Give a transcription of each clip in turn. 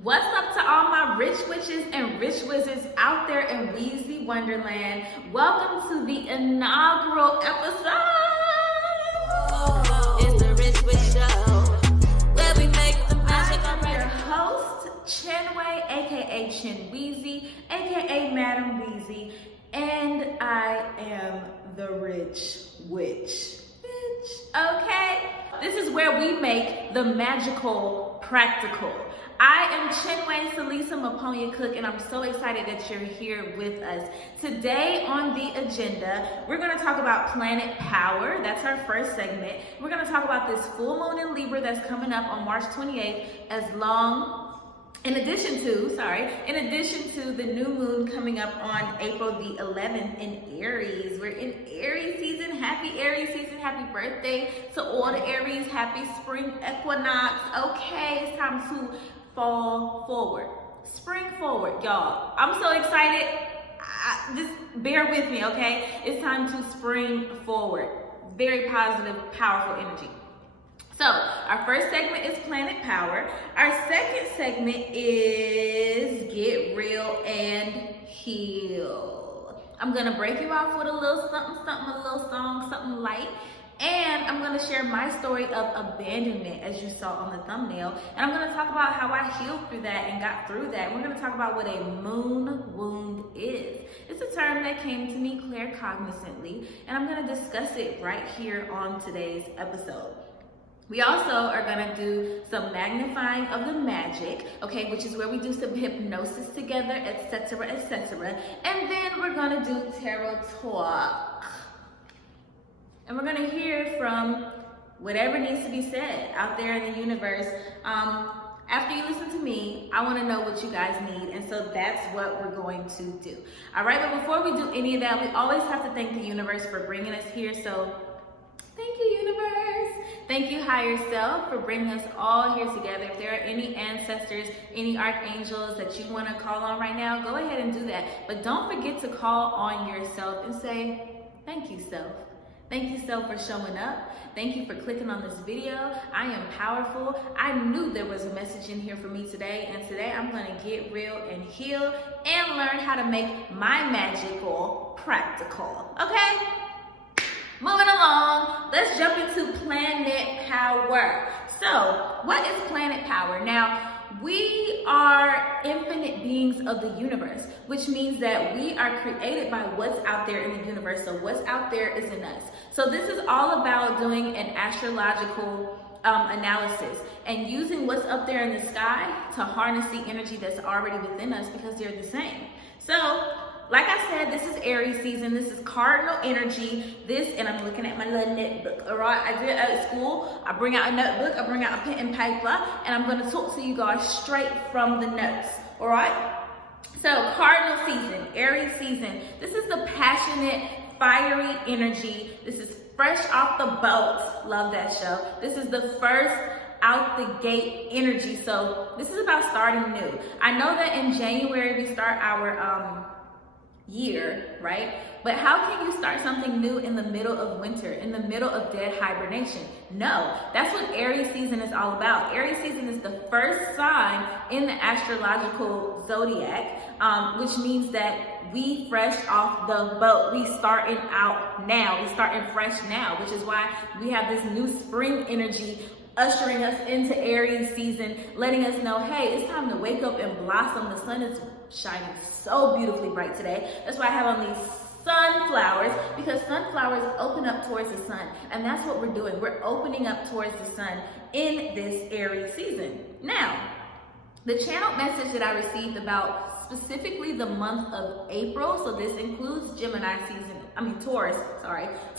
What's up to all my rich witches and rich wizards out there in Weezy Wonderland? Welcome to the inaugural episode. It's the Rich Witch Show, where we make the magic. I'm your host, Chinwé, aka Chinweezy, aka Madam Weezy, and I am the rich witch. Okay? This is where we make the magical practical. I am Chinwé Salisa Maponia Cook, and I'm so excited that you're here with us. Today on the agenda, we're going to talk about planet power. That's our first segment. We're going to talk about this full moon in Libra that's coming up on March 28th, in addition to the new moon coming up on April the 11th in Aries. We're in Aries season. Happy Aries season. Happy birthday to all the Aries. Happy spring equinox. Okay, it's time to fall forward. Spring forward, y'all. I'm so excited. Just bear with me, okay? It's time to spring forward. Very positive, powerful energy. So, our first segment is planet power. Our second segment is get real and heal. I'm gonna break you off with a little something, a little song, something light. And I'm gonna share my story of abandonment, as you saw on the thumbnail. And I'm gonna talk about how I healed through that and got through that. We're gonna talk about what a moon wound is. It's a term that came to me claircognizantly, and I'm gonna discuss it right here on today's episode. We also are gonna do some magnifying of the magic, okay, which is where we do some hypnosis together, etc., etc. And then we're gonna do tarot talk. And we're gonna hear from whatever needs to be said out there in the universe. After you listen to me, I wanna know what you guys need, and so that's what we're going to do. All right, but before we do any of that, we always have to thank the universe for bringing us here, so thank you, universe. Thank you, higher self, for bringing us all here together. If there are any ancestors, any archangels that you want to call on right now, go ahead and do that. But don't forget to call on yourself and say, thank you, self. Thank you, self, for showing up. Thank you for clicking on this video. I am powerful. I knew there was a message in here for me today, and today I'm going to get real and heal and learn how to make my magical practical. Okay? Moving along, let's jump into planet power. So, what is planet power? Now, we are infinite beings of the universe, which means that we are created by what's out there in the universe. So what's out there is in us. So this is all about doing an astrological analysis and using what's up there in the sky to harness the energy that's already within us, because they're the same. So, like I said, this is Aries season. This is cardinal energy. And I'm looking at my little notebook, all right? I did it at school. I bring out a notebook, I bring out a pen and paper, and I'm gonna talk to you guys straight from the notes, all right? So, cardinal season, Aries season. This is the passionate, fiery energy. This is fresh off the boat. Love that show. This is the first out the gate energy. So, this is about starting new. I know that in January we start our year, right? But how can you start something new in the middle of winter, in the middle of dead hibernation? No, that's what Aries season is all about. Aries season is the first sign in the astrological zodiac, which means that we fresh off the boat. We starting out now. We starting fresh now, which is why we have this new spring energy ushering us into Aries season, letting us know, hey, it's time to wake up and blossom. The sun is shining so beautifully bright today. That's why I have on these sunflowers, because sunflowers open up towards the sun. And that's what we're doing. We're opening up towards the sun in this Aries season. Now, the channel message that I received about specifically the month of April, so this includes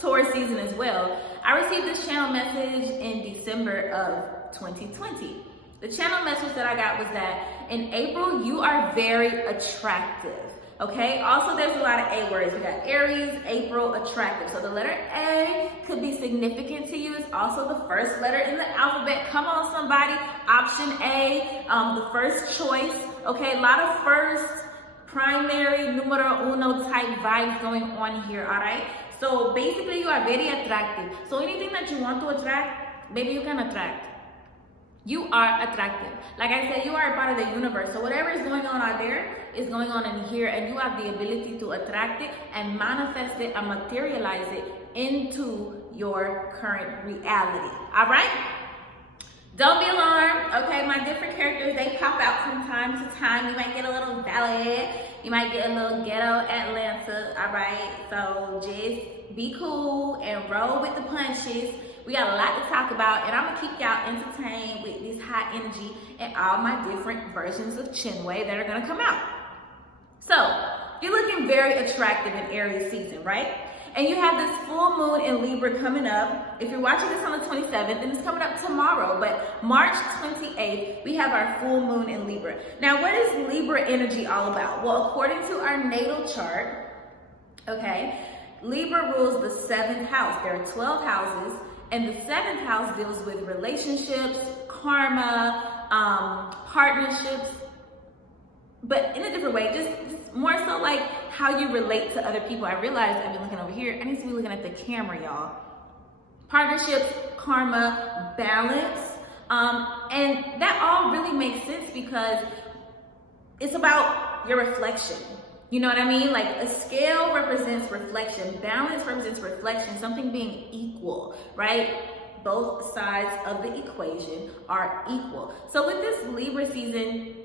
Taurus season as well. I received this channel message in December of 2020. The channel message that I got was that in April, you are very attractive, okay? Also, there's a lot of A words. We got Aries, April, attractive. So the letter A could be significant to you. It's also the first letter in the alphabet. Come on, somebody. Option A, the first choice, okay? A lot of first, primary, numero uno type vibes going on here, all right? So basically, you are very attractive. So anything that you want to attract, baby, you can attract. You are attractive. Like I said, you are a part of the universe. So whatever is going on out there is going on in here, and you have the ability to attract it and manifest it and materialize it into your current reality. All right? Don't be alarmed, okay? My different characters, they pop out from time to time. You might get a little Valley, you might get a little ghetto Atlanta, all right? So just be cool and roll with the punches. We got a lot to talk about, and I'm gonna keep y'all entertained with this high energy and all my different versions of Chinwé that are gonna come out. So, you're looking very attractive in Aries season, right? And you have this full moon in Libra coming up. If you're watching this on the 27th, and it's coming up tomorrow, but March 28th, we have our full moon in Libra. Now, what is Libra energy all about? Well, according to our natal chart, okay, Libra rules the 7th house. There are 12 houses, and the 7th house deals with relationships, karma, partnerships, but in a different way, just more so like how you relate to other people. I realized I've been looking over here. I need to be looking at the camera, y'all. Partnerships, karma, balance, and that all really makes sense because it's about your reflection. You know what I mean? Like a scale represents reflection, balance represents reflection, something being equal, right? Both sides of the equation are equal. So with this Libra season,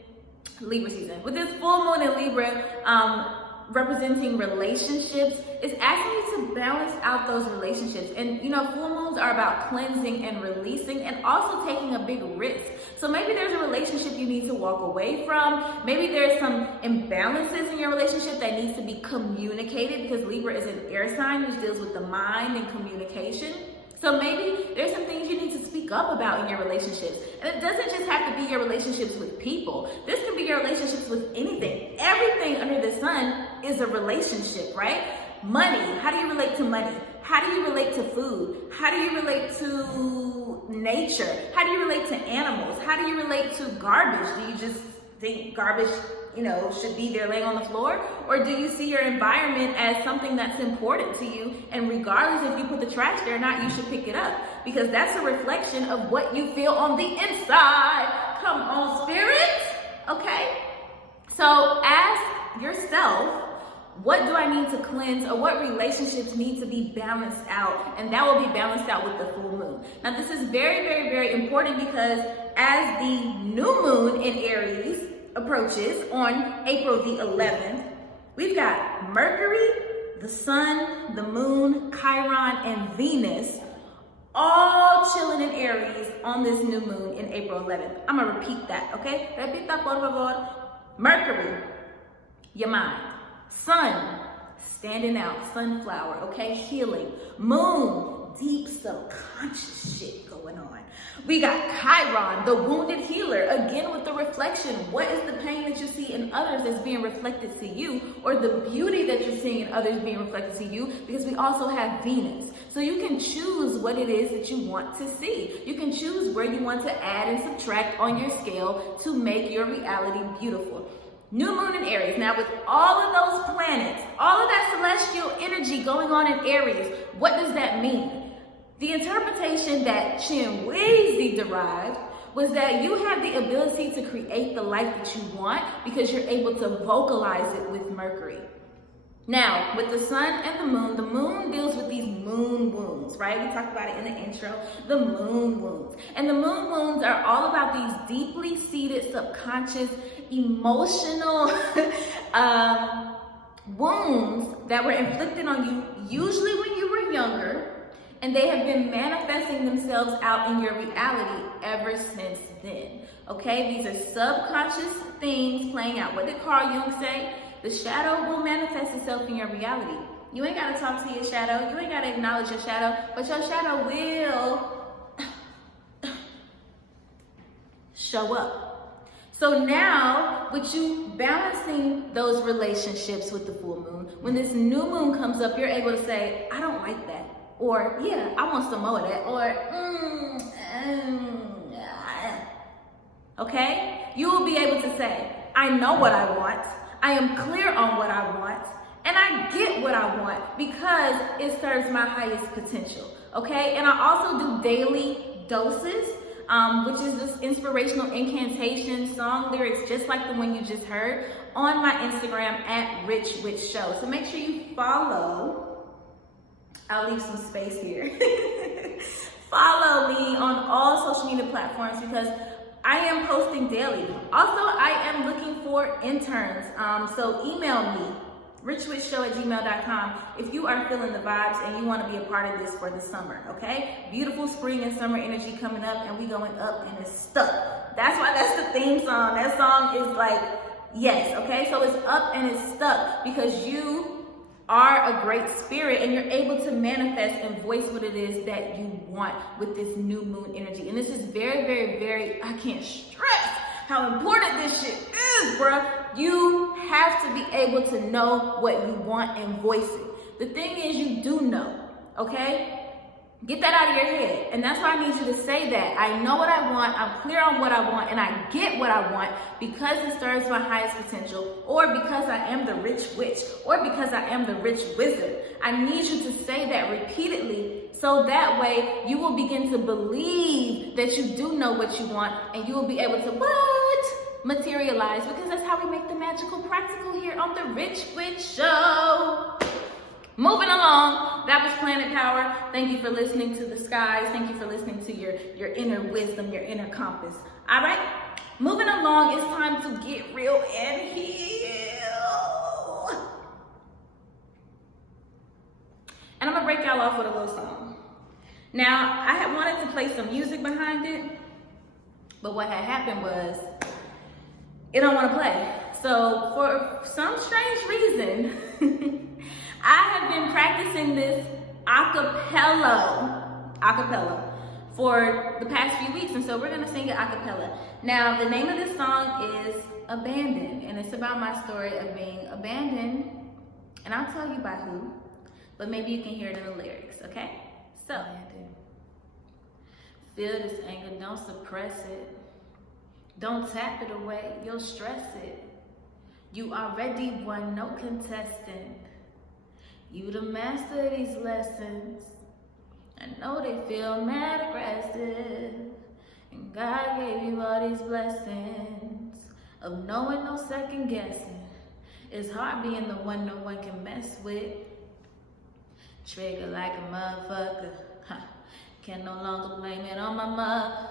with this full moon in Libra representing relationships, it's asking you to balance out those relationships. And you know, full moons are about cleansing and releasing and also taking a big risk. So maybe there's a relationship you need to walk away from. Maybe there's some imbalances in your relationship that needs to be communicated, because Libra is an air sign which deals with the mind and communication. So maybe there's some things you need to speak up about in your relationships. And it doesn't just have to be your relationships with people. This can be your relationships with anything. Everything under the sun is a relationship, right? Money, how do you relate to money? How do you relate to food? How do you relate to nature? How do you relate to animals? How do you relate to garbage? Do you just think garbage, you know, should be there laying on the floor? Or do you see your environment as something that's important to you, and regardless if you put the trash there or not, you should pick it up, because that's a reflection of what you feel on the inside. Come on, spirit. Okay? So ask yourself, what do I need to cleanse, or what relationships need to be balanced out? And that will be balanced out with the full moon. Now this is very, very, very important, because as the new moon in Aries approaches on April the 11th, we've got Mercury, the sun, the moon, Chiron, and Venus all chilling in Aries on this new moon in April 11th. I'm gonna repeat that, okay? Repita, por favor. Mercury, your mind. Sun, standing out, sunflower, okay? Healing. Moon, deep subconscious shit going on. We got Chiron, the wounded healer, again with the reflection. What is the pain that you see in others that's being reflected to you, or the beauty that you're seeing in others being reflected to you? Because we also have Venus. So you can choose what it is that you want to see. You can choose where you want to add and subtract on your scale to make your reality beautiful. New moon in Aries. Now with all of those planets, all of that celestial energy going on in Aries, what does that mean? The interpretation that Chinwé derived was that you have the ability to create the life that you want because you're able to vocalize it with Mercury. Now, with the sun and the moon deals with these moon wounds, right? We talked about it in the intro, the moon wounds. And the moon wounds are all about these deeply seated, subconscious, emotional wounds that were inflicted on you, usually when you were younger, and they have been manifesting themselves out in your reality ever since then, okay? These are subconscious things playing out. What did Carl Jung say? The shadow will manifest itself in your reality. You ain't gotta talk to your shadow. You ain't gotta acknowledge your shadow, but your shadow will show up. So now, with you balancing those relationships with the full moon, when this new moon comes up, you're able to say, I don't like that. Or, yeah, I want some more of that. Or, okay? You will be able to say, I know what I want. I am clear on what I want, and I get what I want because it serves my highest potential, okay? And I also do daily doses which is this inspirational incantation song lyrics, just like the one you just heard, on my Instagram at Rich Witch Show. So make sure you follow. I'll leave some space here. Follow me on all social media platforms because I am posting daily. Also, I am looking for interns. So email me, richwitchshow@gmail.com, if you are feeling the vibes and you want to be a part of this for the summer, okay? Beautiful spring and summer energy coming up, and we going up and it's stuck. That's why that's the theme song. That song is like, yes, okay? So it's up and it's stuck because you are a great spirit and you're able to manifest and voice what it is that you want with this new moon energy. And this is very, very, very, I can't stress how important this shit is, bruh. You have to be able to know what you want and voice it. The thing is, you do know, okay? Get that out of your head. And that's why I need you to say that. I know what I want, I'm clear on what I want, and I get what I want because it serves my highest potential, or because I am the rich witch, or because I am the rich wizard. I need you to say that repeatedly so that way you will begin to believe that you do know what you want, and you will be able to materialize, because that's how we make the magical practical here on the Rich Witch Show. Moving along, that was Planet Power. Thank you for listening to the skies. Thank you for listening to your inner wisdom, your inner compass. All right, moving along, it's time to get real and heal. And I'm gonna break y'all off with a little song. Now, I had wanted to play some music behind it, but what had happened was, it don't wanna play. So for some strange reason, I have been practicing this acapella for the past few weeks, and so we're gonna sing it acapella. Now, the name of this song is Abandoned, and it's about my story of being abandoned, and I'll tell you by who, but maybe you can hear it in the lyrics, okay? So, feel this anger, don't suppress it. Don't tap it away, you'll stress it. You already won, no contestant. You the master of these lessons. I know they feel mad aggressive. And God gave you all these blessings of knowing, no second guessing. It's hard being the one no one can mess with. Trigger like a motherfucker. Can no longer blame it on my mother.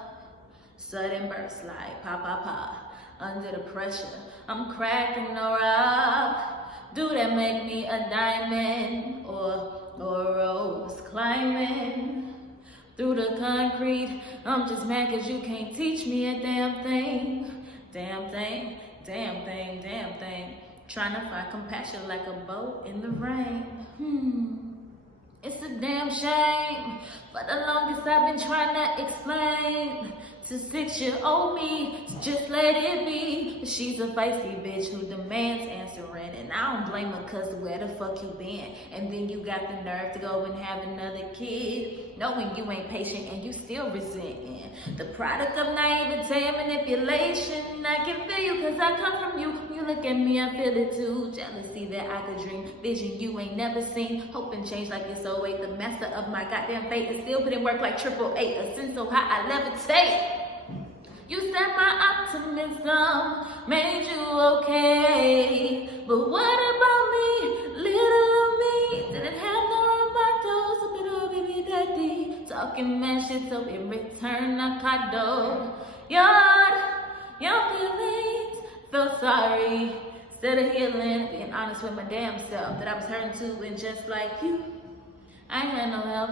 Sudden burst like pop, pop, pop. Under the pressure, I'm cracking the rock. Do that make me a diamond or a rose climbing through the concrete? I'm just mad cause you can't teach me a damn thing. Damn thing, damn thing, damn thing. Trying to find compassion like a boat in the rain. It's a damn shame. For the longest I've been trying to explain to 6-year-old me, just let it be. She's a feisty bitch who demands answering, and I don't blame her cause where the fuck you been? And then you got the nerve to go and have another kid, knowing you ain't patient and you still resenting. The product of naivete and manipulation. I can feel you cause I come from you. You look at me, I feel it too. Jealousy that I could dream, vision you ain't never seen. Hope and change like it's 08. The master of my goddamn fate and still putting work like 888. A sin so high I levitate. You said my optimism made you okay, but what about me, little me? Didn't have no reminders of it all, baby daddy. Talking mad shit, so in return I cuddle your feelings. Felt sorry, instead of healing, being honest with my damn self that I was hurting too, and just like you, I had no help.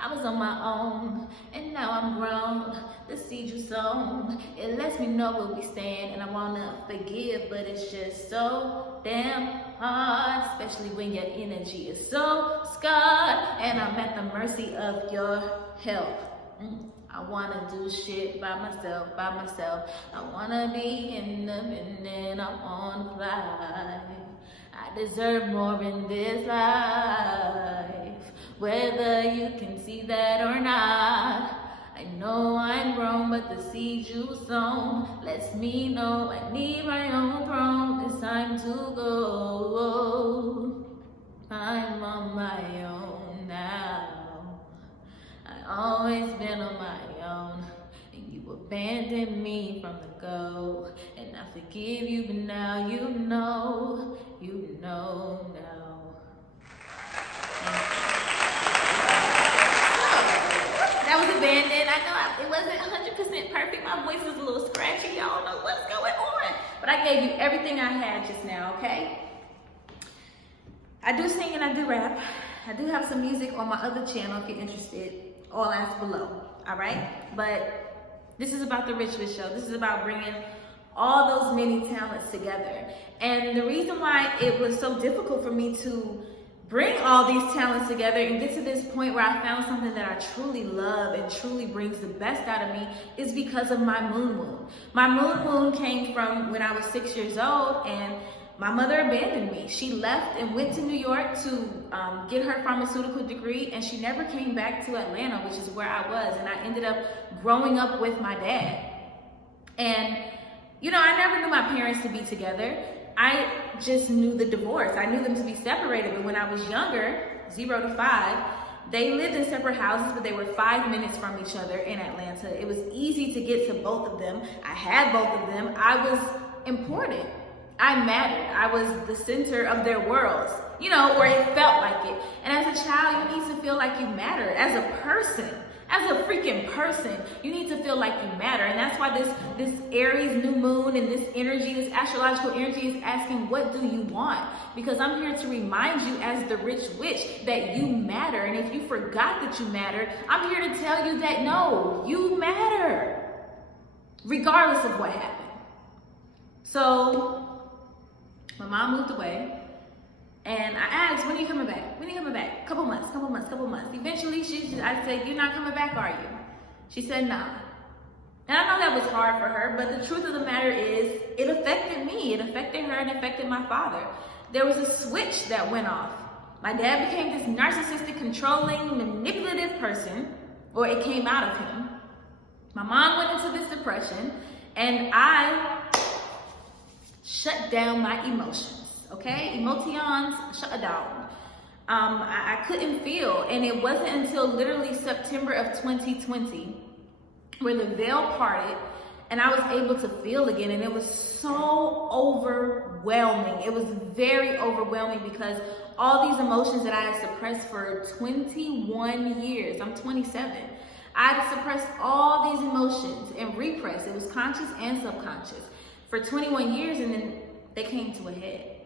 I was on my own, and now I'm grown. The seed you sown, it lets me know where we stand, and I wanna forgive, but it's just so damn hard, especially when your energy is so scarred, and I'm at the mercy of your help. I wanna do shit by myself. I wanna be independent, I wanna fly. I deserve more in this life, whether you can see that or not. I know I'm grown, but the seed you sown lets me know I need my own throne. It's time to go. I'm on my own now. I always been on my own, and you abandoned me from the go. And I forgive you, but now you know now. That was abandoned. I know it wasn't 100% perfect. My voice was a little scratchy. Y'all don't know what's going on. But I gave you everything I had just now, okay? I do sing and I do rap. I do have some music on my other channel if you're interested. All that's below, all right? But this is about the Rich Show. This is about bringing all those many talents together. And the reason why it was so difficult for me to bring all these talents together and get to this point where I found something that I truly love and truly brings the best out of me is because of my moon wound. My moon wound came from when I was 6 years old, and my mother abandoned me. She left and went to New York to get her pharmaceutical degree, and she never came back to Atlanta, which is where I was, and I ended up growing up with my dad. And, you know, I never knew my parents to be together. I just knew the divorce. I knew them to be separated, but when I was younger, 0 to 5, they lived in separate houses, but they were 5 minutes from each other in Atlanta. It was easy to get to both of them. I had both of them. I was important. I mattered. I was the center of their worlds, you know, or it felt like it. And as a child, you need to feel like you matter. As a person, as a freaking person, you need to feel like you matter. And that's why this Aries new moon and this energy, this astrological energy is asking, what do you want? Because I'm here to remind you as the rich witch that you matter. And if you forgot that you matter, I'm here to tell you that no, you matter, regardless of what happened. So my mom moved away, and I asked, when are you coming back? When are you coming back? Couple months. Eventually, I said, you're not coming back, are you? She said, nah. And I know that was hard for her, but the truth of the matter is, it affected me. It affected her and affected my father. There was a switch that went off. My dad became this narcissistic, controlling, manipulative person, or it came out of him. My mom went into this depression, and I shut down my emotions, okay? Emotions shut down. I couldn't feel, and it wasn't until literally September of 2020 where the veil parted and I was able to feel again, and it was so overwhelming. It was very overwhelming because all these emotions that I had suppressed for 21 years, I'm 27, I had suppressed all these emotions and repressed. It was conscious and subconscious for 21 years, and then they came to a head.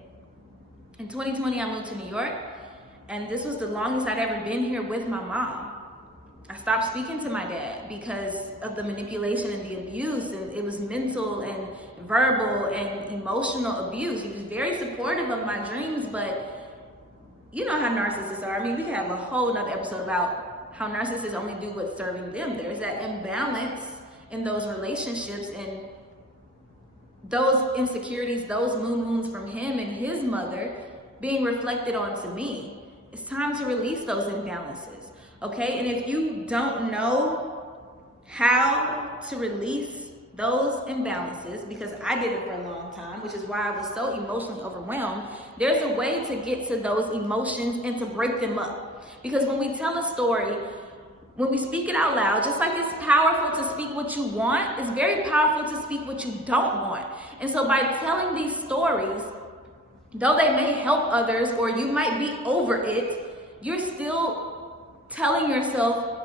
In 2020, I moved to New York, and this was the longest I'd ever been here with my mom. I stopped speaking to my dad because of the manipulation and the abuse, and it was mental and verbal and emotional abuse. He was very supportive of my dreams, but you know how narcissists are. I mean, we could have a whole nother episode about how narcissists only do what's serving them. There's that imbalance in those relationships, and those insecurities, those moon wounds from him and his mother being reflected onto me. It's time to release those imbalances, okay? And if you don't know how to release those imbalances, because I did it for a long time, which is why I was so emotionally overwhelmed, there's a way to get to those emotions and to break them up. Because when we tell a story, when we speak it out loud, just like it's powerful to speak what you want, it's very powerful to speak what you don't want. And so by telling these stories, though they may help others or you might be over it, you're still telling yourself,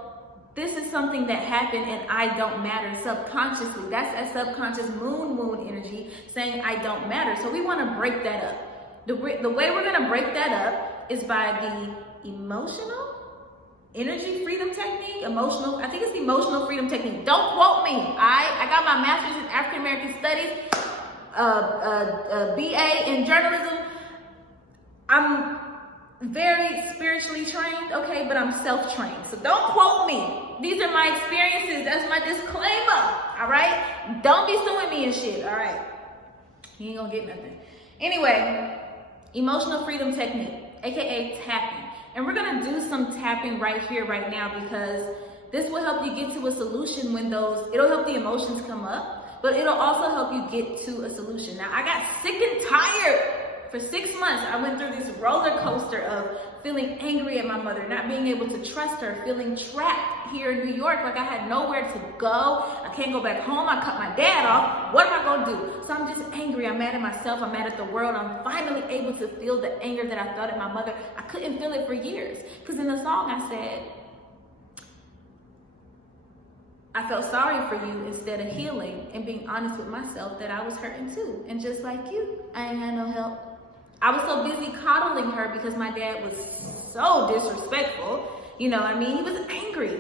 this is something that happened and I don't matter subconsciously. That's that subconscious moon energy saying I don't matter. So we want to break that up. The way we're going to break that up is by the emotional energy freedom technique, I think it's the emotional freedom technique. Don't quote me. I got my master's in African American Studies, BA in journalism. I'm very spiritually trained, okay, but I'm self-trained. So don't quote me. These are my experiences. That's my disclaimer, all right? Don't be suing me and shit, all right? You ain't gonna get nothing. Anyway, emotional freedom technique, aka tapping. And we're gonna do some tapping right here, right now, because this will help you get to a solution when it'll help the emotions come up, but it'll also help you get to a solution. Now, I got sick and tired For 6 months, I went through this roller coaster of feeling angry at my mother, not being able to trust her, feeling trapped here in New York, like I had nowhere to go. I can't go back home. I cut my dad off. What am I gonna do? So I'm just angry. I'm mad at myself. I'm mad at the world. I'm finally able to feel the anger that I felt at my mother. I couldn't feel it for years. Because in the song I said, I felt sorry for you instead of healing and being honest with myself that I was hurting too. And just like you, I ain't had no help. I was so busy coddling her because my dad was so disrespectful. You know what I mean? He was angry.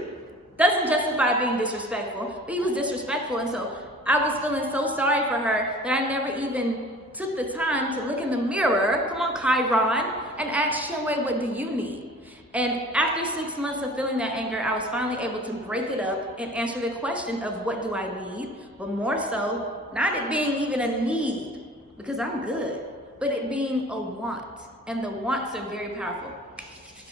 Doesn't justify being disrespectful, but he was disrespectful. And so I was feeling so sorry for her that I never even took the time to look in the mirror, come on Chiron, and ask Chinwé, what do you need? And after 6 months of feeling that anger, I was finally able to break it up and answer the question of what do I need, but more so, not it being even a need, because I'm good, but it being a want. And the wants are very powerful.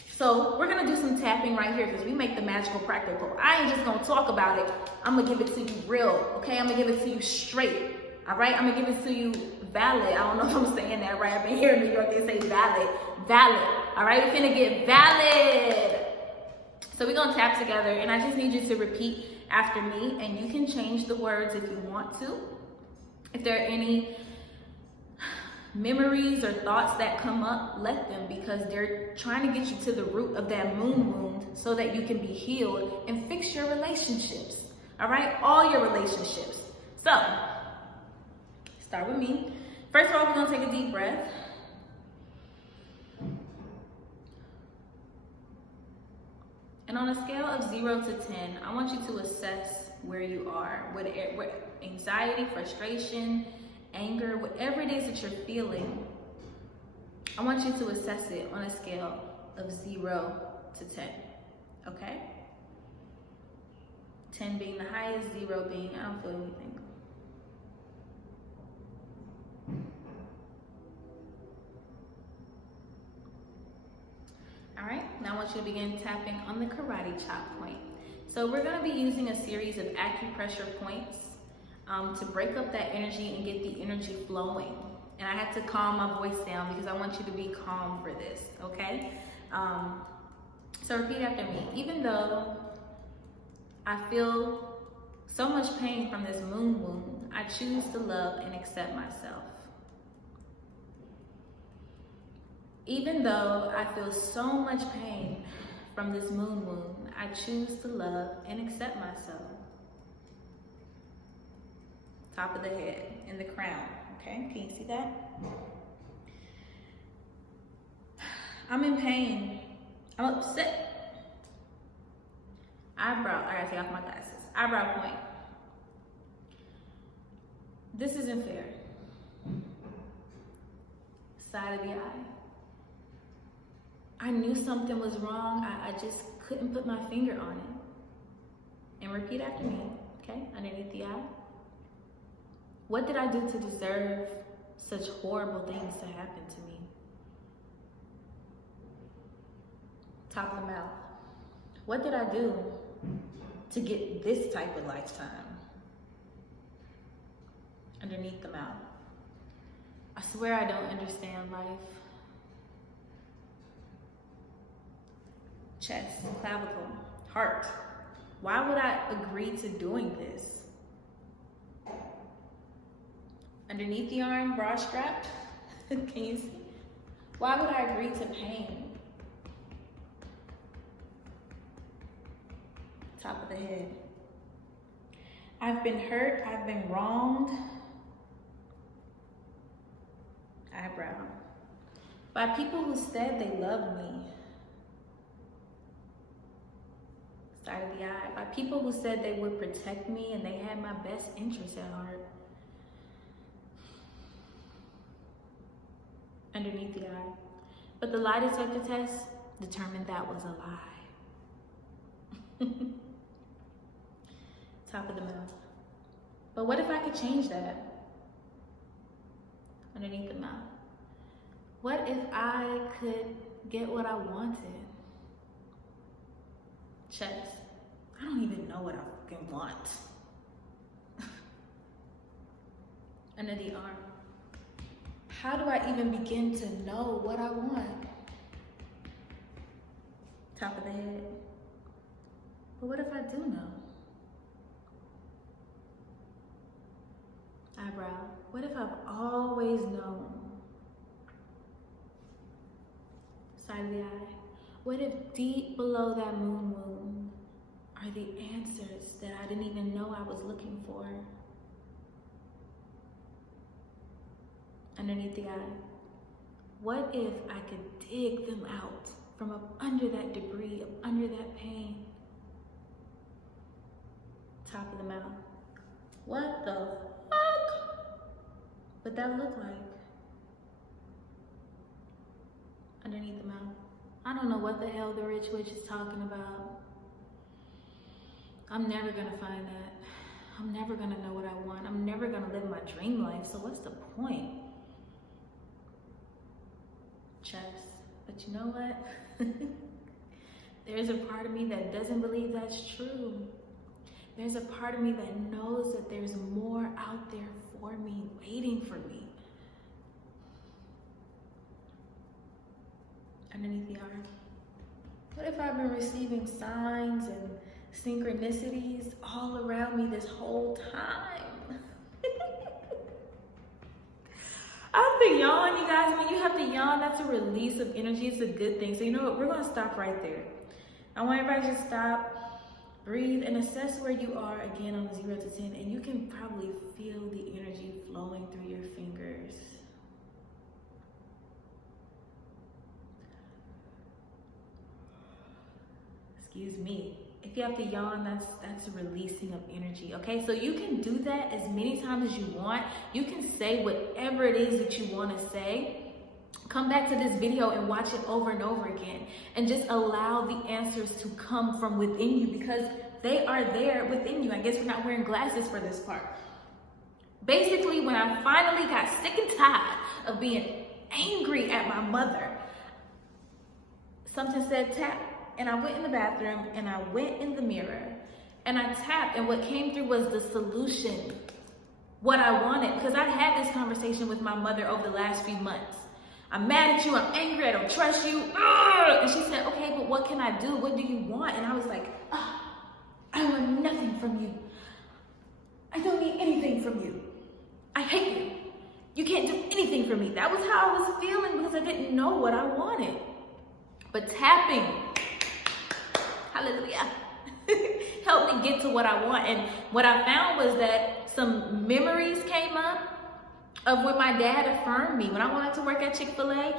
So we're gonna do some tapping right here because we make the magical practical. I ain't just gonna talk about it. I'm gonna give it to you real, okay? I'm gonna give it to you straight, all right? I'm gonna give it to you valid. I don't know if I'm saying that right. I've been here in New York, they say valid. Valid, all right? We're gonna get valid. So we're gonna tap together and I just need you to repeat after me and you can change the words if you want to. If there are any memories or thoughts that come up, let them, because they're trying to get you to the root of that moon wound so that you can be healed and fix your relationships, all right? All your relationships. So, start with me. First of all, we're gonna take a deep breath. And on a scale of 0 to 10, I want you to assess where you are, with anxiety, frustration, anger, whatever it is that you're feeling. I want you to assess it on a scale of 0 to 10, okay? 10 being the highest, 0 being, I don't feel anything. All right, now I want you to begin tapping on the karate chop point. So we're gonna be using a series of acupressure points to break up that energy and get the energy flowing. And I had to calm my voice down because I want you to be calm for this, okay? So repeat after me. Even though I feel so much pain from this moon wound, I choose to love and accept myself. Even though I feel so much pain from this moon wound, I choose to love and accept myself. Top of the head and the crown, okay? Can you see that? I'm in pain. I'm upset. Eyebrow, I gotta take off my glasses. Eyebrow point. This isn't fair. Side of the eye. I knew something was wrong. I just couldn't put my finger on it. And repeat after me, okay? Underneath the eye. What did I do to deserve such horrible things to happen to me? Top of the mouth. What did I do to get this type of lifetime? Underneath the mouth. I swear I don't understand life. Chest, clavicle, heart. Why would I agree to doing this? Underneath the arm, bra strap. Can you see? Why would I agree to pain? Top of the head. I've been hurt, I've been wronged. Eyebrow. By people who said they loved me. Side of the eye. By people who said they would protect me and they had my best interests at heart. Underneath the eye. But the lie detector test determined that was a lie. Top of the mouth. But what if I could change that? Underneath the mouth. What if I could get what I wanted? Chest. I don't even know what I fucking want. Under the arm. how do I even begin to know what I want? Top of the head. But what if I do know? Eyebrow. What if I've always known? Side of the eye. What if deep below that moon wound are the answers that I didn't even know I was looking for? Underneath the eye. What if I could dig them out from up under that debris, up under that pain? Top of the mouth. What the fuck would that look like? Underneath the mouth. I don't know what the hell the rich witch is talking about. I'm never gonna find that. I'm never gonna know what I want. I'm never gonna live my dream life, so what's the point? Chest. But you know what? There's a part of me that doesn't believe that's true. There's a part of me that knows that there's more out there for me, waiting for me. Underneath the arm. What if I've been receiving signs and synchronicities all around me this whole time? I have to yawn, you guys. When you have to yawn, that's a release of energy. It's a good thing. So you know what? We're going to stop right there. I want everybody to just stop, breathe, and assess where you are again on a 0 to 10. And you can probably feel the energy flowing through your fingers. Excuse me. If you have to yawn, that's a releasing of energy, okay? So you can do that as many times as you want. You can say whatever it is that you want to say. Come back to this video and watch it over and over again. And just allow the answers to come from within you because they are there within you. I guess we're not wearing glasses for this part. Basically, when I finally got sick and tired of being angry at my mother, something said tap. And I went in the bathroom and I went in the mirror and I tapped, and what came through was the solution, what I wanted, because I had this conversation with my mother over the last few months. I'm mad at you, I'm angry, I don't trust you. And she said, okay, but what can I do? What do you want? And I was like, I want nothing from you. I don't need anything from you. I hate you. You can't do anything for me. That was how I was feeling because I didn't know what I wanted. But tapping, hallelujah, helped me get to what I want. And what I found was that some memories came up of when my dad affirmed me. When I wanted to work at Chick-fil-A,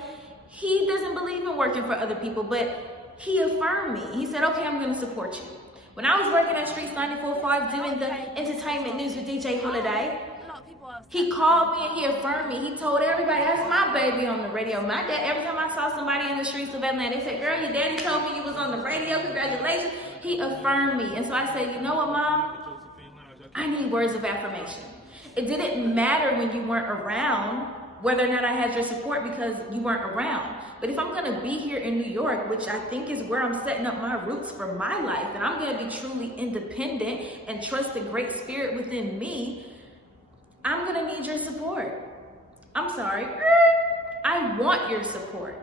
he doesn't believe in working for other people, but he affirmed me. He said, okay, I'm gonna support you. When I was working at Streets 94.5 doing the entertainment news with DJ Holiday, he called me and he affirmed me. He told everybody, that's my baby on the radio. My dad, every time I saw somebody in the streets of Atlanta, they said, girl, your daddy told me you was on the radio, congratulations. He affirmed me. And so I said, you know what, Mom? I need words of affirmation. It didn't matter when you weren't around, whether or not I had your support because you weren't around. But if I'm gonna be here in New York, which I think is where I'm setting up my roots for my life, and I'm gonna be truly independent and trust the great spirit within me, I'm gonna need your support. I'm sorry. I want your support.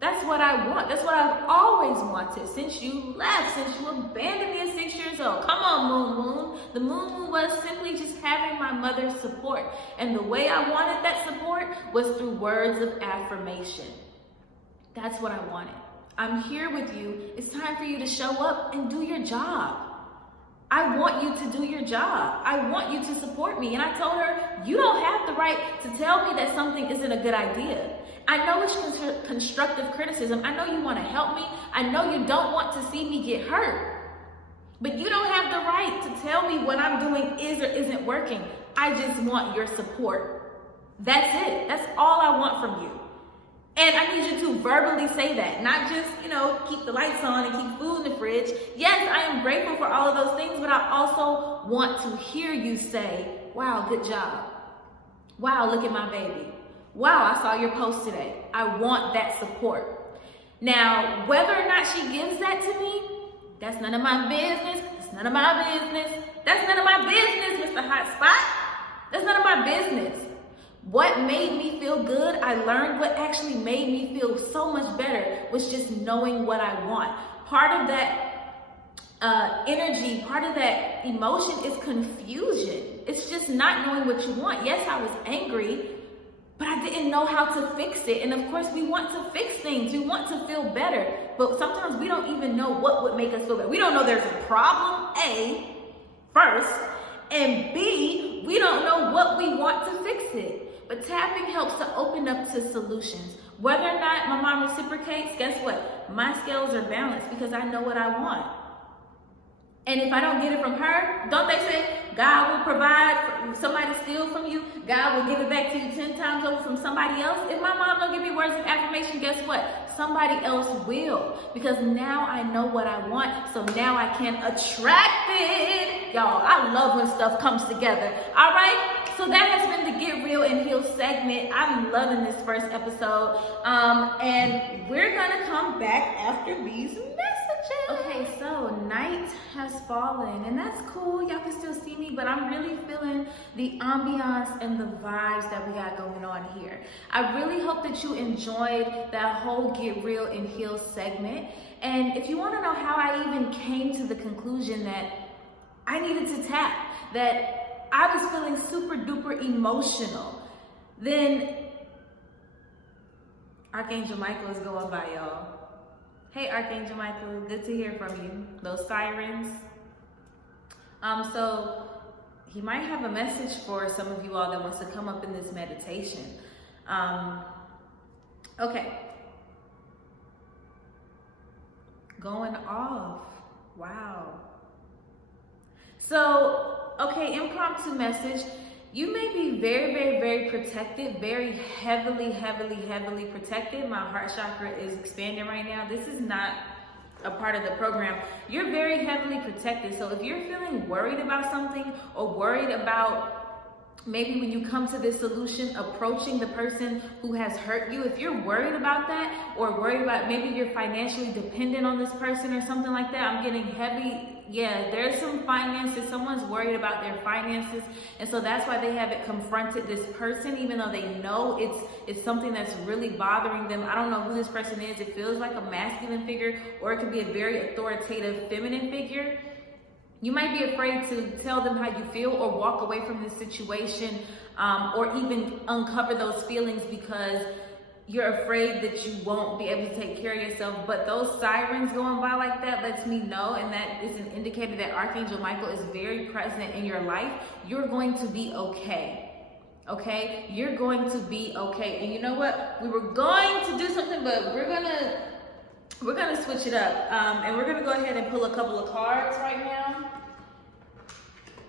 That's what I want. That's what I've always wanted since you left, since you abandoned me at 6 years old. Come on, Moon Moon. The Moon Moon was simply just having my mother's support. And the way I wanted that support was through words of affirmation. That's what I wanted. I'm here with you. It's time for you to show up and do your job. I want you to do your job. I want you to support me. And I told her, you don't have the right to tell me that something isn't a good idea. I know it's constructive criticism. I know you want to help me. I know you don't want to see me get hurt. But you don't have the right to tell me what I'm doing is or isn't working. I just want your support. That's it. That's all I want from you. And I need you to verbally say that, not just, keep the lights on and keep food in the fridge. Yes, I am grateful for all of those things, but I also want to hear you say, wow, good job. Wow, look at my baby. Wow, I saw your post today. I want that support. Now, whether or not she gives that to me, that's none of my business. That's none of my business. That's none of my business, Mr. Hot Spot. That's none of my business. What made me feel good, I learned what actually made me feel so much better was just knowing what I want. Part of that energy, part of that emotion is confusion. It's just not knowing what you want. Yes, I was angry, but I didn't know how to fix it. And of course, we want to fix things. We want to feel better, but sometimes we don't even know what would make us feel better. We don't know there's a problem, A, first, and B, we don't know what we want to fix it. But tapping helps to open up to solutions. Whether or not my mom reciprocates, guess what? My scales are balanced because I know what I want. And if I don't get it from her, don't they say God will provide, somebody steal from you, God will give it back to you 10 times over from somebody else? If my mom don't give me words of affirmation, guess what? Somebody else will. Because now I know what I want, so now I can attract it. Y'all, I love when stuff comes together. All right? So that has been the Get Real and Heal segment. I'm loving this first episode. And we're going to come back after these messages. Okay, so night has fallen, and that's cool. Y'all can still see me, but I'm really feeling the ambiance and the vibes that we got going on here. I really hope that you enjoyed that whole Get Real and Heal segment. And if you want to know how I even came to the conclusion that I needed to tap, that I was feeling super duper emotional, then Archangel Michael is going by, y'all. Hey, Archangel Michael, good to hear from you. Those sirens. So he might have a message for some of you all that wants to come up in this meditation. Okay. Going off. Wow. So, okay, impromptu message. You may be very, very, very protected, very heavily, heavily, heavily protected. My heart chakra is expanding right now. This is not a part of the program. You're very heavily protected. So if you're feeling worried about something or worried about maybe when you come to this solution, approaching the person who has hurt you, if you're worried about that or worried about maybe you're financially dependent on this person or something like that, I'm getting heavy. Yeah, there's some finances. Someone's worried about their finances. And so that's why they haven't confronted this person, even though they know it's something that's really bothering them. I don't know who this person is. It feels like a masculine figure, or it could be a very authoritative feminine figure. You might be afraid to tell them how you feel or walk away from this situation, or even uncover those feelings because you're afraid that you won't be able to take care of yourself. But those sirens going by like that lets me know, and that is an indicator that Archangel Michael is very present in your life. You're going to be okay. Okay? You're going to be okay. And you know what? We were going to do something, but we're gonna switch it up. And we're gonna go ahead and pull a couple of cards right now.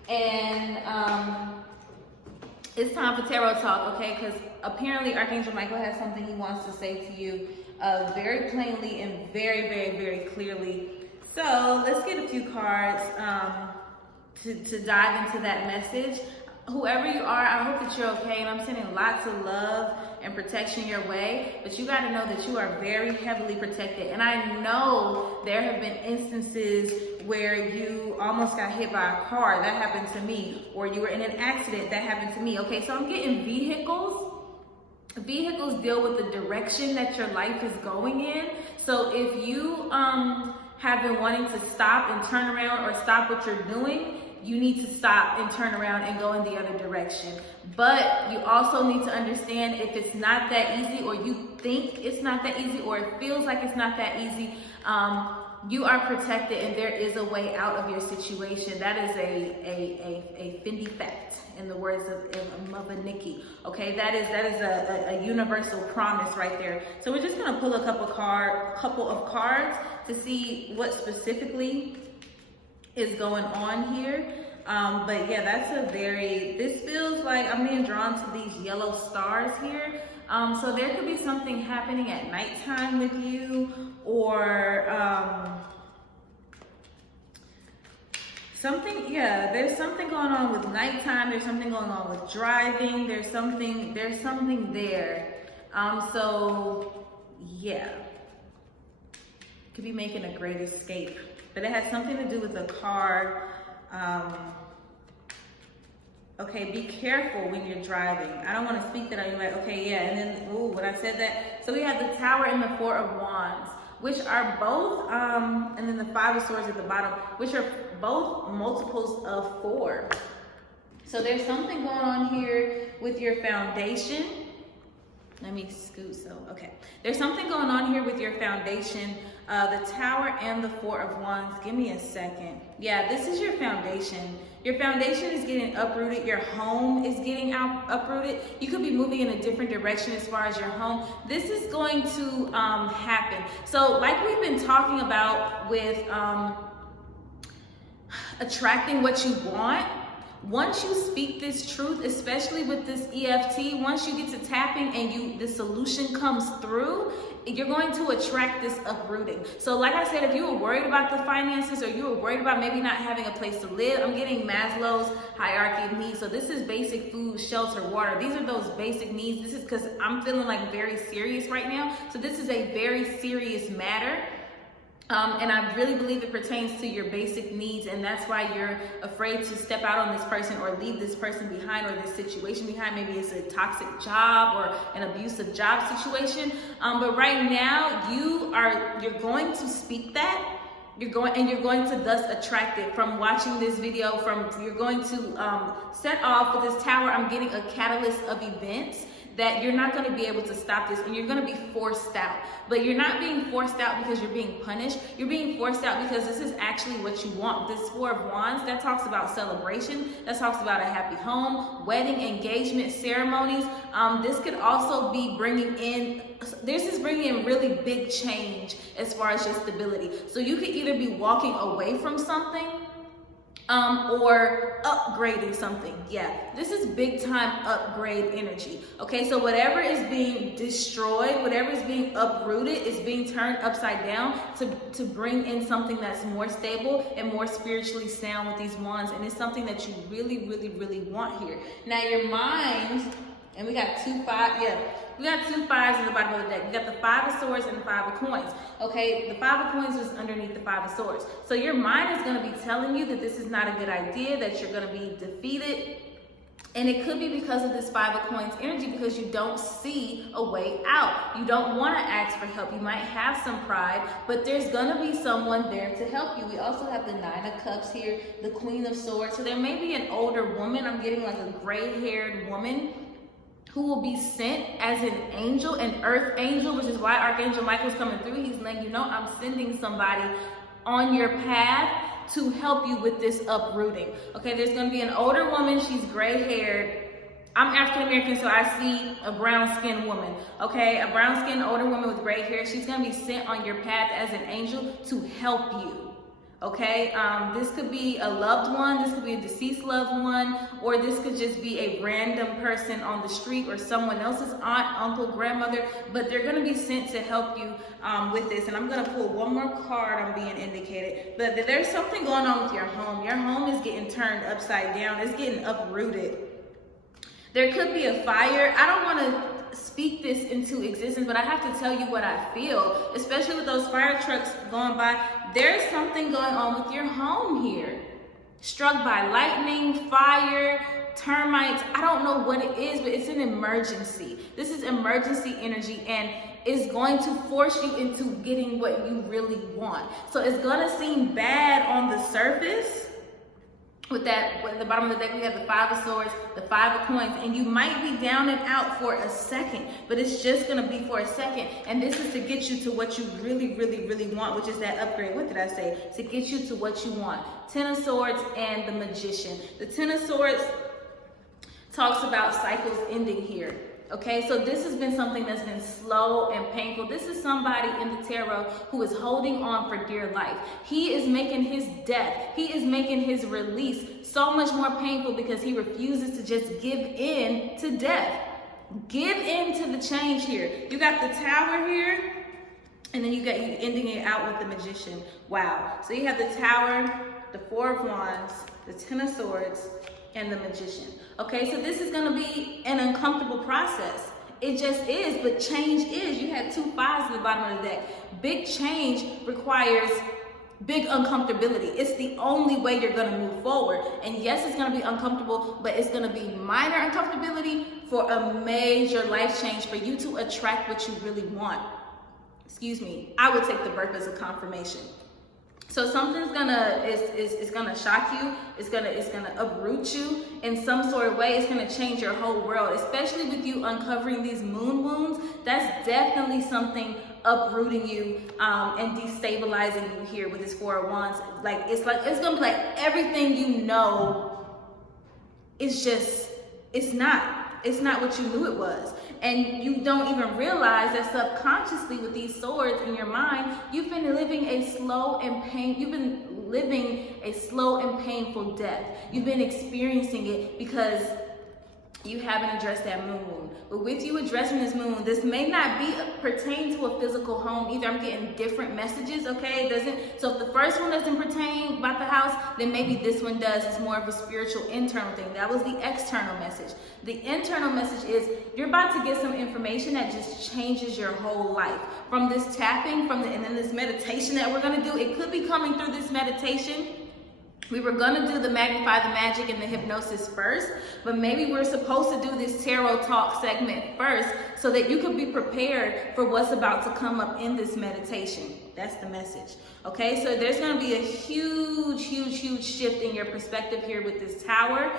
And it's time for tarot talk, okay? Because apparently Archangel Michael has something he wants to say to you very plainly and very, very, very clearly. So let's get a few cards to dive into that message. Whoever you are, I hope that you're okay, and I'm sending lots of love and protection your way, but you got to know that you are very heavily protected. And I know there have been instances where you almost got hit by a car. That happened to me. Or you were in an accident. That happened to me. Okay, so I'm getting vehicles. Vehicles deal with the direction that your life is going in. So if you have been wanting to stop and turn around or stop what you're doing, you need to stop and turn around and go in the other direction. But you also need to understand, if it's not that easy, or you think it's not that easy, or it feels like it's not that easy, you are protected and there is a way out of your situation. That is a Fendi fact, in the words of Mother Nikki. Okay, that is a universal promise right there. So we're just gonna pull a couple of cards to see what specifically is going on here. But yeah, this feels like I'm being drawn to these yellow stars here. So there could be something happening at nighttime with you, or there's something going on with nighttime. There's something going on with driving. There's something there. So yeah, could be making a great escape. But it has something to do with a car. Okay, be careful when you're driving. I don't want to speak that on you, like, okay, yeah, and then, ooh, when I said that. So we have the Tower and the Four of Wands, which are both, and then the Five of Swords at the bottom, which are both multiples of 4. So there's something going on here with your foundation. Let me scoot, okay. There's something going on here with your foundation, the Tower and the Four of Wands. Give me a second. Yeah, this is your foundation. Your foundation is getting uprooted. Your home is getting uprooted. You could be moving in a different direction as far as your home. This is going to happen. So like we've been talking about with attracting what you want, once you speak this truth, especially with this EFT, once you get to tapping and the solution comes through, you're going to attract this uprooting. So like I said, if you were worried about the finances or you were worried about maybe not having a place to live, I'm getting Maslow's hierarchy of needs. So this is basic food, shelter, water. These are those basic needs. This is because I'm feeling like very serious right now. So this is a very serious matter. And I really believe it pertains to your basic needs, and that's why you're afraid to step out on this person or leave this person behind or this situation behind. Maybe it's a toxic job or an abusive job situation. But right now, you're going to speak that. You're going to thus attract it. From watching this video, you're going to set off with this Tower. I'm getting a catalyst of events that you're not going to be able to stop this, and you're going to be forced out. But you're not being forced out because you're being punished. You're being forced out because this is actually what you want. This Four of Wands, that talks about celebration. That talks about a happy home, wedding, engagement, ceremonies. This could also be bringing in really big change as far as your stability. So you could either be walking away from something or upgrading something. Yeah, this is big time upgrade energy. Okay, so whatever is being destroyed, whatever is being uprooted is being turned upside down to bring in something that's more stable and more spiritually sound with these wands. And it's something that you really, really, really want here. Now your mind, and we got 2 5, yeah. We got 2 5s in the bottom of the deck. We got the Five of Swords and the Five of Coins. Okay, the Five of Coins was underneath the Five of Swords. So your mind is going to be telling you that this is not a good idea, that you're going to be defeated. And it could be because of this Five of Coins energy, because you don't see a way out. You don't want to ask for help. You might have some pride, but there's going to be someone there to help you. We also have the Nine of Cups here, the Queen of Swords. So there may be an older woman. I'm getting like a gray-haired woman who will be sent as an angel, an earth angel, which is why Archangel Michael's coming through. He's letting you know, I'm sending somebody on your path to help you with this uprooting. Okay, there's gonna be an older woman, she's gray-haired. I'm African American, so I see a brown-skinned woman. Okay, a brown-skinned older woman with gray hair. She's gonna be sent on your path as an angel to help you. Okay, this could be a loved one, this could be a deceased loved one, or this could just be a random person on the street or someone else's aunt, uncle, grandmother, but they're going to be sent to help you with this. And I'm going to pull one more card. I'm being indicated, but there's something going on with your home. Your home is getting turned upside down. It's getting uprooted. There could be a fire. I don't want to speak this into existence, but I have to tell you what I feel, especially with those fire trucks going by. There's something going on with your home here. Struck by lightning, fire, termites. I don't know what it is, but it's an emergency. This is emergency energy, and it's going to force you into getting what you really want. So it's going to seem bad on the surface. With that, at the bottom of the deck, we have the Five of Swords, the Five of Coins, and you might be down and out for a second, but it's just gonna be for a second. And this is to get you to what you really, really, really want, which is that upgrade. What did I say? To get you to what you want. Ten of Swords and the Magician. The Ten of Swords talks about cycles ending here. Okay, so this has been something that's been slow and painful. This is somebody in the tarot who is holding on for dear life. He is making his death, he is making his release so much more painful because he refuses to just give in to death. Give in to the change here. You got the Tower here, and then you ending it out with the Magician. Wow. So you have the Tower, the Four of Wands, the Ten of Swords, and the Magician. Okay, so this is going to be an uncomfortable process. It just is, but change is. You had 2 5s at the bottom of the deck. Big change requires big uncomfortability. It's the only way you're gonna move forward. And yes, it's gonna be uncomfortable, but it's gonna be minor uncomfortability for a major life change for you to attract what you really want. Excuse me, I would take the birth as a confirmation. So something's gonna is gonna shock you. It's gonna uproot you in some sort of way. It's gonna change your whole world, especially with you uncovering these moon wounds. That's definitely something uprooting you and destabilizing you here with this Four of Wands. It's gonna be like everything you know is just it's not what you knew it was. And you don't even realize that subconsciously with these swords in your mind, you've been living a slow and painful death. You've been experiencing it because you haven't addressed that moon wound. But with you addressing this moon wound, this may not be pertain to a physical home either. I'm getting different messages, okay? It doesn't. So if the first one doesn't pertain about the house, then maybe this one does. It's more of a spiritual internal thing. That was the external message. The internal message is you're about to get some information that just changes your whole life. From this tapping, and then this meditation that we're gonna do, it could be coming through this meditation. We were gonna do the Magnify the Magic and the hypnosis first, but maybe we're supposed to do this tarot talk segment first so that you could be prepared for what's about to come up in this meditation. That's the message. Okay, so there's gonna be a huge shift in your perspective here with this tower.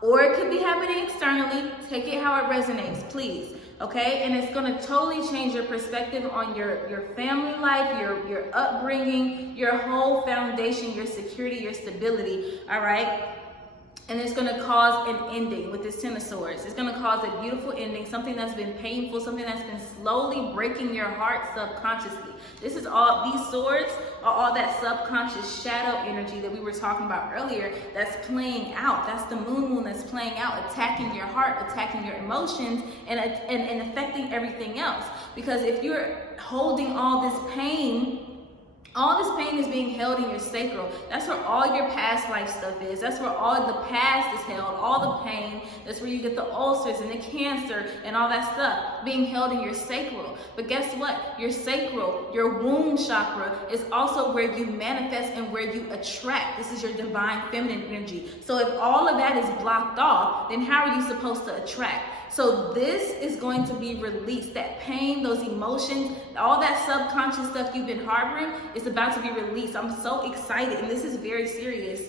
Or it could be happening externally. Take it how it resonates, please. Okay, and it's gonna totally change your perspective on your family life, your upbringing, your whole foundation, your security, your stability, all right? And it's gonna cause an ending with this Ten of Swords. It's gonna cause a beautiful ending, something that's been painful, something that's been slowly breaking your heart subconsciously. These swords are all that subconscious shadow energy that we were talking about earlier that's playing out. That's the moon wound that's playing out, attacking your heart, attacking your emotions, and affecting everything else. Because if you're holding all this pain is being held in your sacral. That's where all your past life stuff is. That's where all the past is held, all the pain. That's where you get the ulcers and the cancer and all that stuff being held in your sacral. But guess what? Your sacral, your womb chakra, is also where you manifest and where you attract. This is your divine feminine energy. So if all of that is blocked off, then how are you supposed to attract? So this is going to be released. That pain, those emotions, all that subconscious stuff you've been harboring is about to be released. I'm so excited, and this is very serious.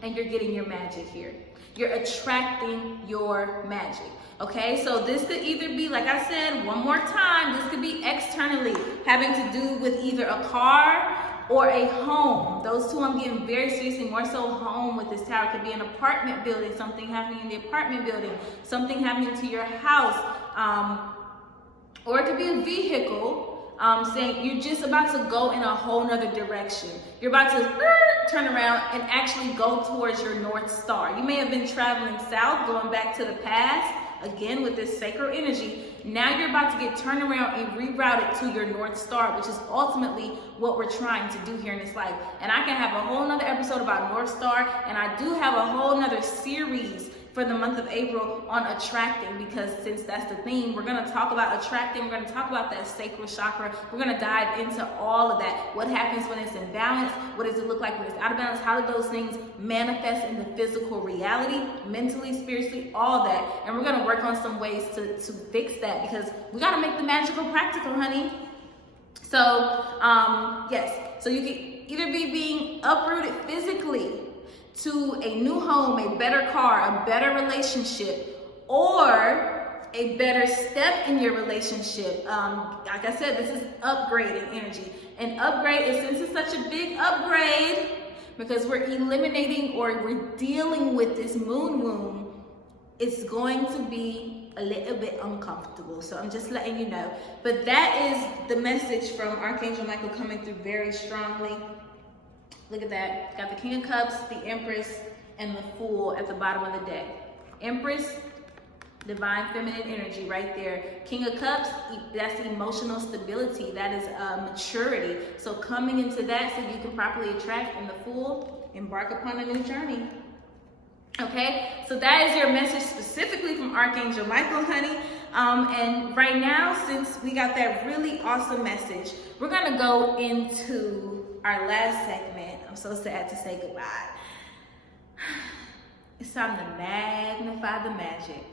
And you're getting your magic here. You're attracting your magic. Okay, so this could either be, like I said, one more time, this could be externally, having to do with either a car or a home. Those two I'm getting very seriously, more so home with this tower. It could be an apartment building, something happening in the apartment building, something happening to your house, or it could be a vehicle saying you're just about to go in a whole nother direction. You're about to turn around and actually go towards your North Star. You may have been traveling south, going back to the past, again with this sacral energy. Now you're about to get turned around and rerouted to your North Star, which is ultimately what we're trying to do here in this life. And I can have a whole nother episode about North Star, and I do have a whole nother series for the month of April on attracting, because since that's the theme, we're going to talk about attracting. We're going to talk about that sacral chakra. We're going to dive into all of that. What happens when it's in balance? What does it look like when it's out of balance? How do those things manifest in the physical reality, mentally, spiritually, all that? And we're going to work on some ways to fix that, because we got to make the magical practical, honey. So, yes. So you can either be being uprooted physically to a new home, a better car, a better relationship, or a better step in your relationship. Like I said, this is upgrading energy. And upgrade is, since it's such a big upgrade, because we're eliminating or we're dealing with this moon wound, it's going to be a little bit uncomfortable. So I'm just letting you know. But that is the message from Archangel Michael coming through very strongly. Look at that. Got the King of Cups, the Empress, and the Fool at the bottom of the deck. Empress, divine feminine energy right there. King of Cups, that's emotional stability. That is maturity. So coming into that so you can properly attract. And the Fool, embark upon a new journey. Okay, so that is your message specifically from Archangel Michael, honey. And right now, since we got that really awesome message, we're gonna go into our last segment. I'm so sad to say goodbye. It's time to magnify the magic.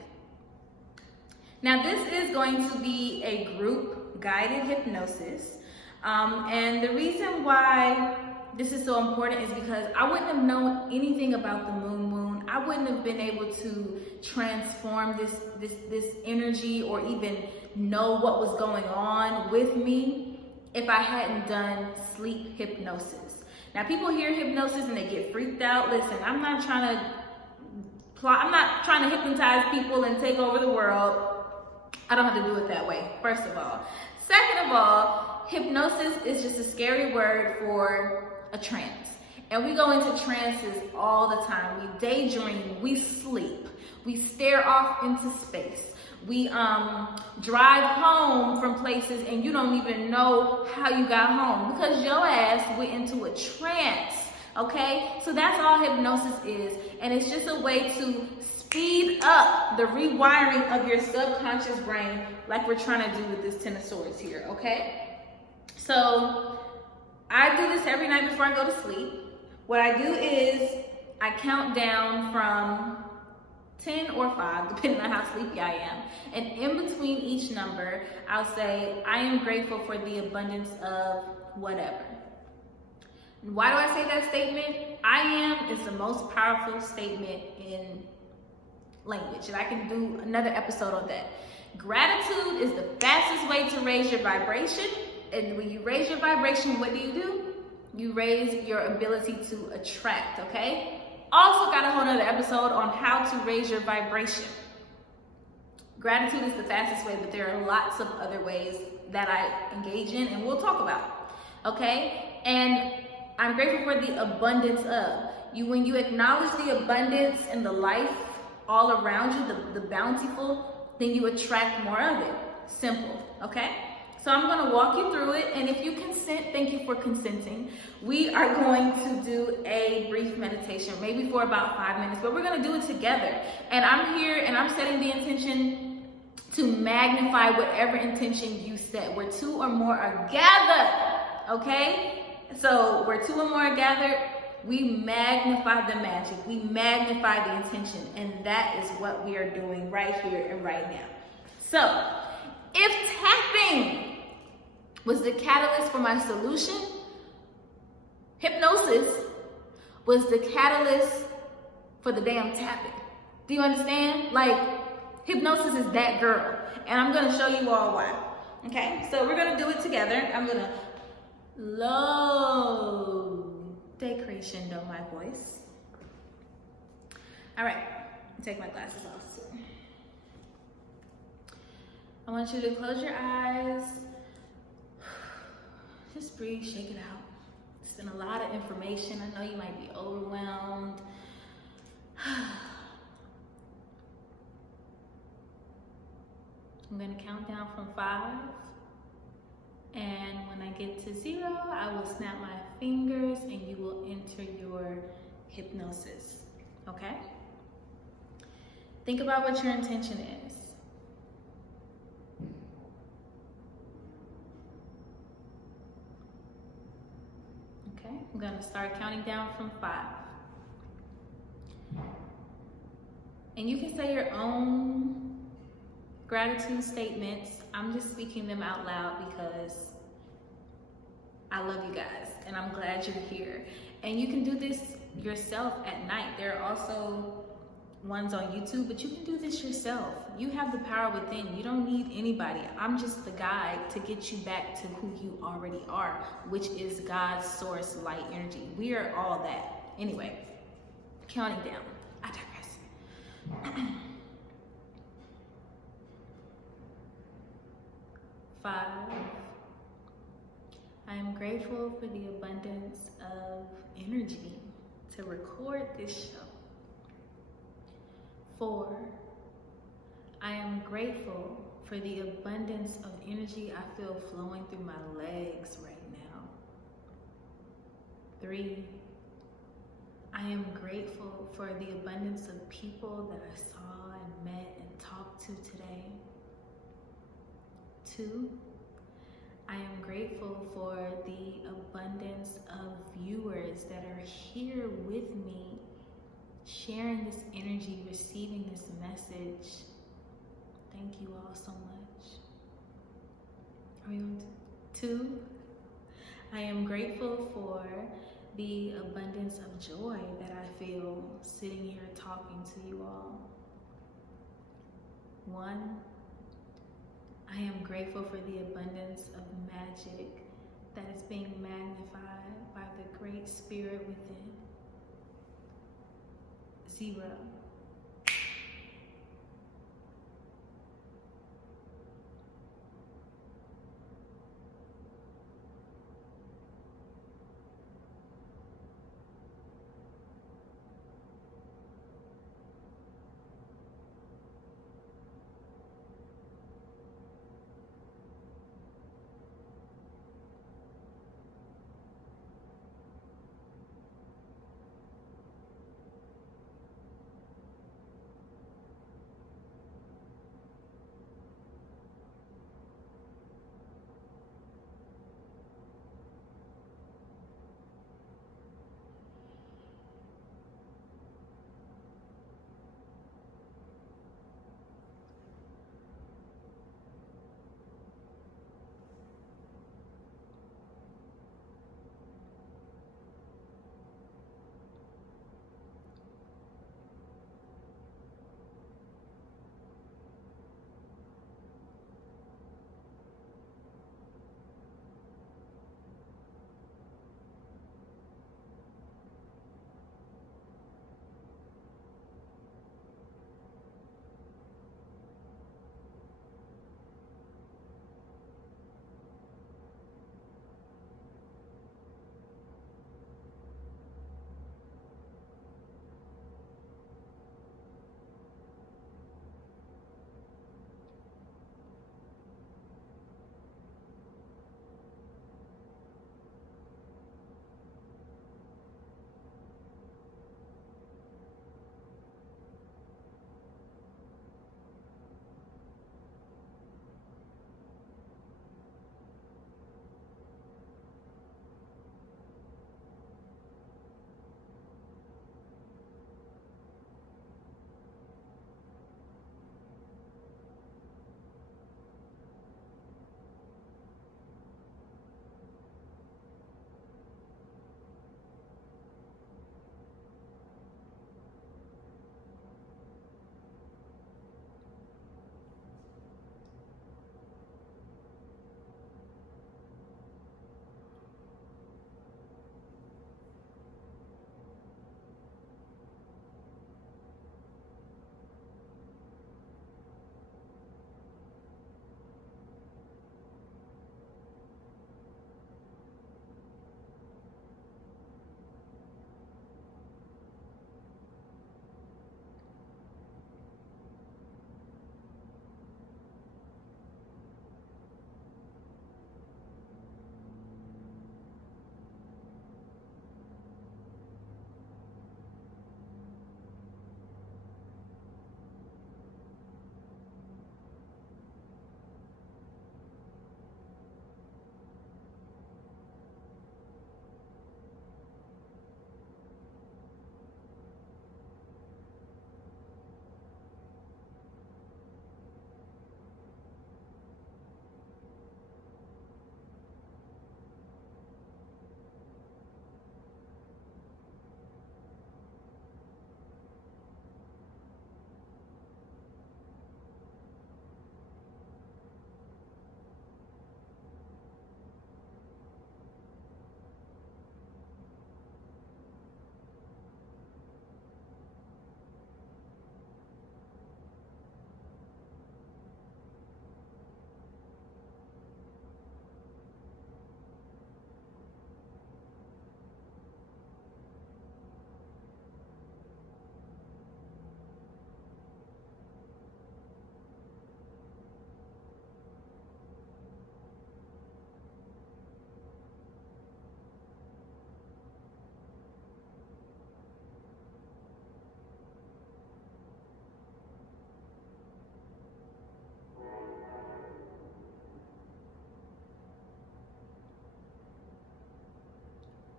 Now, this is going to be a group guided hypnosis. And the reason why this is so important is because I wouldn't have known anything about the moon. I wouldn't have been able to transform this energy or even know what was going on with me if I hadn't done sleep hypnosis. Now, people hear hypnosis and they get freaked out. Listen, I'm not trying to hypnotize people and take over the world. I don't have to do it that way, first of all. Second of all, hypnosis is just a scary word for a trance. And we go into trances all the time. We daydream, we sleep, we stare off into space. We drive home from places and you don't even know how you got home because your ass went into a trance, okay? So that's all hypnosis is. And it's just a way to speed up the rewiring of your subconscious brain like we're trying to do with this Ten of Swords here, okay? So I do this every night before I go to sleep. What I do is I count down from 10 or 5, depending on how sleepy I am. And in between each number, I'll say, I am grateful for the abundance of whatever. And why do I say that statement? I am is the most powerful statement in language. And I can do another episode on that. Gratitude is the fastest way to raise your vibration. And when you raise your vibration, what do? You raise your ability to attract, okay? Also got a whole nother episode on how to raise your vibration. Gratitude is the fastest way, but there are lots of other ways that I engage in and we'll talk about, okay? And I'm grateful for the abundance of. When you acknowledge the abundance and the life all around you, the bountiful, then you attract more of it. Simple, okay? So I'm going to walk you through it, and if you consent, thank you for consenting. We are going to do a brief meditation, maybe for about 5 minutes, but we're going to do it together. And I'm here, and I'm setting the intention to magnify whatever intention you set. Where 2 or more are gathered, okay? So where 2 or more are gathered, we magnify the magic. We magnify the intention, and that is what we are doing right here and right now. So if tapping was the catalyst for my solution, hypnosis was the catalyst for the damn tapping. Do you understand? Like, hypnosis is that girl. And I'm going to show you all why. Okay? So we're going to do it together. I'm going to low decrescendo my voice. All right. Take my glasses off soon. I want you to close your eyes. Just breathe, shake it out. It's been a lot of information. I know you might be overwhelmed. I'm gonna count down from 5. And when I get to 0, I will snap my fingers and you will enter your hypnosis, okay? Think about what your intention is. I'm going to start counting down from 5. And you can say your own gratitude statements. I'm just speaking them out loud because I love you guys and I'm glad you're here. And you can do this yourself at night. There are also ones on YouTube, but you can do this yourself. You have the power within. You don't need anybody. I'm just the guide to get you back to who you already are, which is God's source, light energy. We are all that. Anyway, counting down. I digress. 5. I am grateful for the abundance of energy to record this show. 4. I am grateful for the abundance of energy I feel flowing through my legs right now. 3. I am grateful for the abundance of people that I saw and met and talked to today. 2, I am grateful for the abundance of viewers that are here with me, sharing this energy, receiving this message. Thank you all so much. Are we on 2? I am grateful for the abundance of joy that I feel sitting here talking to you all. 1, I am grateful for the abundance of magic that is being magnified by the great spirit within. 0.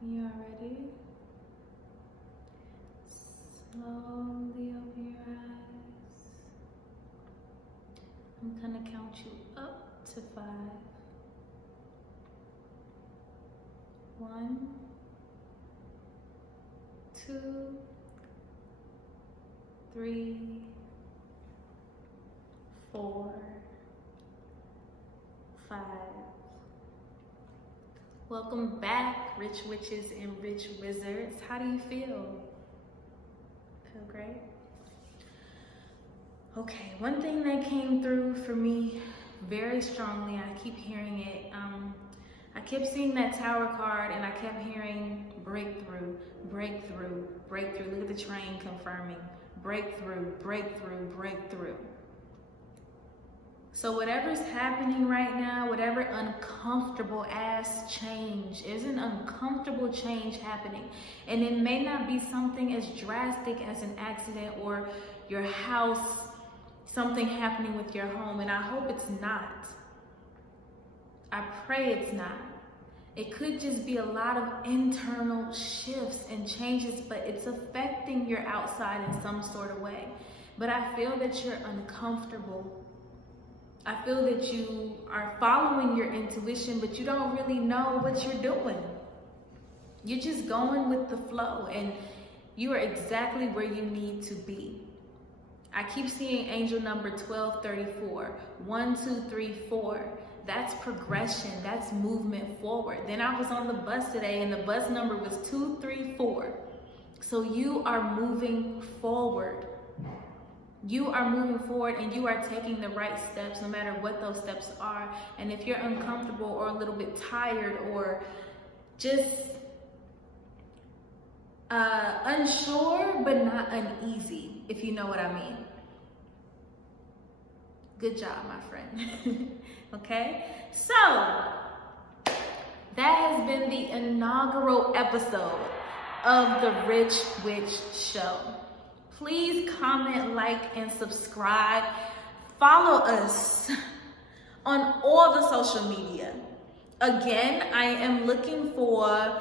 You are ready? Slowly open your eyes. I'm gonna count you up to 5. 1, 2, 3, 4, 5. Welcome back, rich witches and rich wizards. How do you feel? Feel great? Okay, one thing that came through for me very strongly, I keep hearing it. I kept seeing that Tower card and I kept hearing breakthrough, breakthrough, breakthrough. Look at the train confirming. Breakthrough, breakthrough, breakthrough. So whatever's happening right now, whatever uncomfortable ass change, is an uncomfortable change happening. And it may not be something as drastic as an accident or your house, something happening with your home. And I hope it's not. I pray it's not. It could just be a lot of internal shifts and changes, but it's affecting your outside in some sort of way. But I feel that you're uncomfortable. I feel that you are following your intuition, but you don't really know what you're doing. You're just going with the flow, and you are exactly where you need to be. I keep seeing angel number 1234, 1, 2, 3, 4. That's progression, that's movement forward. Then I was on the bus today and the bus number was 234. So you are moving forward. You are moving forward and you are taking the right steps no matter what those steps are. And if you're uncomfortable or a little bit tired or just unsure but not uneasy, if you know what I mean. Good job, my friend. Okay, so that has been the inaugural episode of the Rich Witch Show. Please comment, like, and subscribe. Follow us on all the social media. Again, I am looking for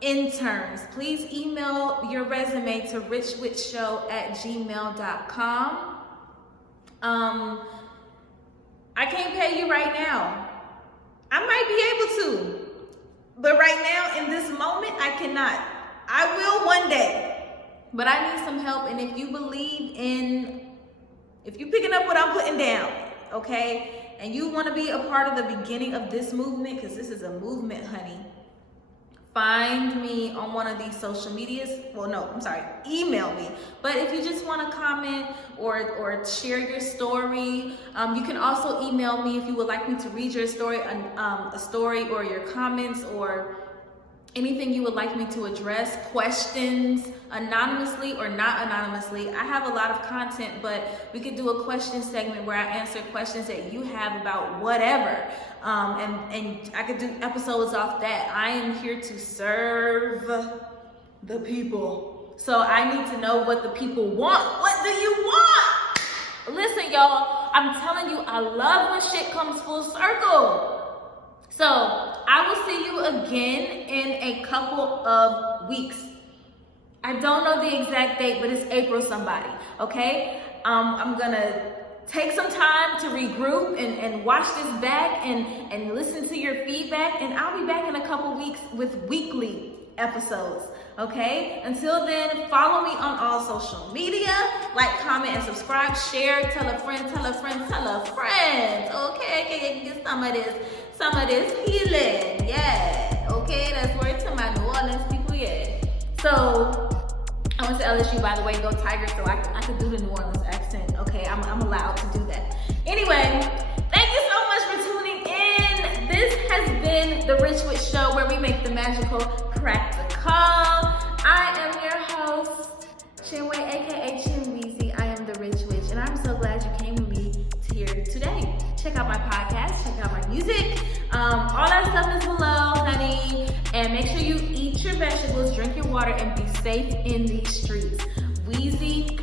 interns. Please email your resume to richwitchshow@gmail.com. I can't pay you right now. I might be able to, but right now in this moment, I cannot. I will one day, but I need some help. And if you believe if you're picking up what I'm putting down, okay, and you want to be a part of the beginning of this movement, because this is a movement, honey, find me on one of these social medias. Well, no, I'm sorry, email me. But if you just want to comment or share your story, you can also email me if you would like me to read your story, a story or your comments or anything you would like me to address, questions, anonymously or not anonymously. I have a lot of content, but we could do a question segment where I answer questions that you have about whatever. And I could do episodes off that. I am here to serve the people. So I need to know what the people want. What do you want? Listen, y'all, I'm telling you, I love when shit comes full circle. So I will see you again in a couple of weeks. I don't know the exact date, but it's April somebody, okay? I'm gonna take some time to regroup and watch this back and listen to your feedback, and I'll be back in a couple weeks with weekly episodes, okay? Until then, follow me on all social media, like, comment, and subscribe, share, tell a friend, tell a friend, tell a friend, okay? Get some of this healing, yeah, okay? That's word to my New Orleans people, yeah. So, I went to LSU, by the way, go Tigers, so I could do the New Orleans accent, okay? I'm allowed to do that. Anyway, thank you so much for tuning in. This has been the Rich Witch Show, where we make the magical practical. I am your host, Chinwé, aka Chinwé. I am the Rich Witch, and I'm so glad you came with me here today. Check out my podcast, check out my music. All that stuff is below, honey. And make sure you eat your vegetables, drink your water, and be safe in these streets. Weezy